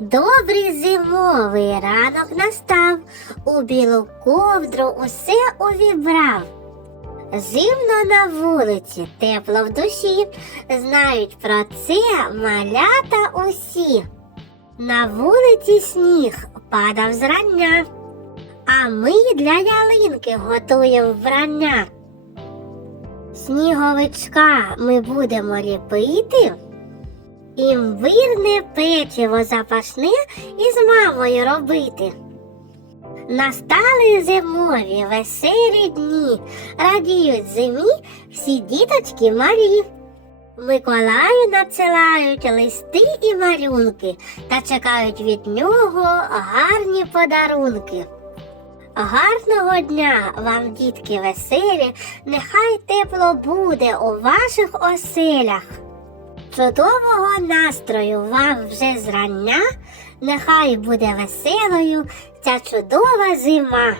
Добрий зимовий ранок настав, у білу ковдру усе увібрав. Зимно на вулиці, тепло в душі, знають про це малята усі. На вулиці сніг падав зрання, а ми для ялинки готуємо вбрання. Сніговичка ми будемо ліпити. Імбирне печиво запашне із мамою робити. Настали зимові веселі дні, радіють зимі всі діточки малі. Миколаю надсилають листи і малюнки та чекають від нього гарні подарунки. Гарного дня вам, дітки веселі, нехай тепло буде у ваших оселях. Чудового настрою вам вже зрання, нехай буде веселою ця чудова зима.